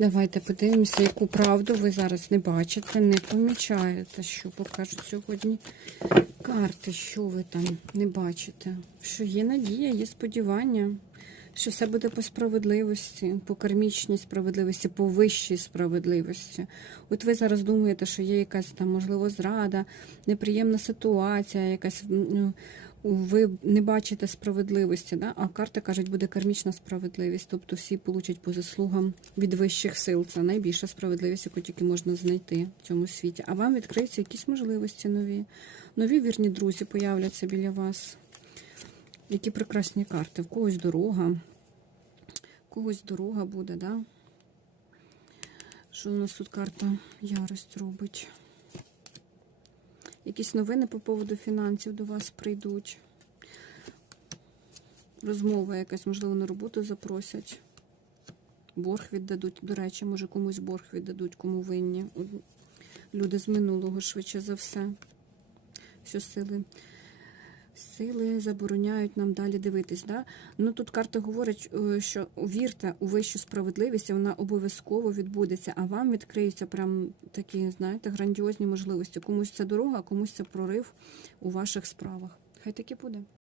Давайте подивимося, яку правду ви зараз не бачите, не помічаєте, що покажуть сьогодні карти, що ви там не бачите. Що є надія, є сподівання, що все буде по справедливості, по кармічній справедливості, по вищій справедливості. От ви зараз думаєте, що є якась там, можливо, зрада, неприємна ситуація, якась. Ви не бачите справедливості, да? а карти кажуть, буде кармічна справедливість, тобто всі получать по заслугам від вищих сил. Це найбільша справедливість, яку тільки можна знайти в цьому світі. А вам відкриються якісь можливості нові. Нові вірні друзі появляться біля вас. Які прекрасні карти. В когось дорога. В когось дорога буде, да? Що у нас тут карта ярость робить? Якісь новини по поводу фінансів до вас прийдуть. Розмова якась, можливо, на роботу запросять. Борг віддадуть. До речі, може комусь борг віддадуть, кому винні. Люди з минулого, швидше за все. Що сили. Сили забороняють нам далі дивитись. Да? Ну тут карта говорить, е, що вірте у вищу справедливість, вона обов'язково відбудеться, а вам відкриються прям такі, знаєте, грандіозні можливості. Комусь це дорога, комусь це прорив у ваших справах. Хай таки буде.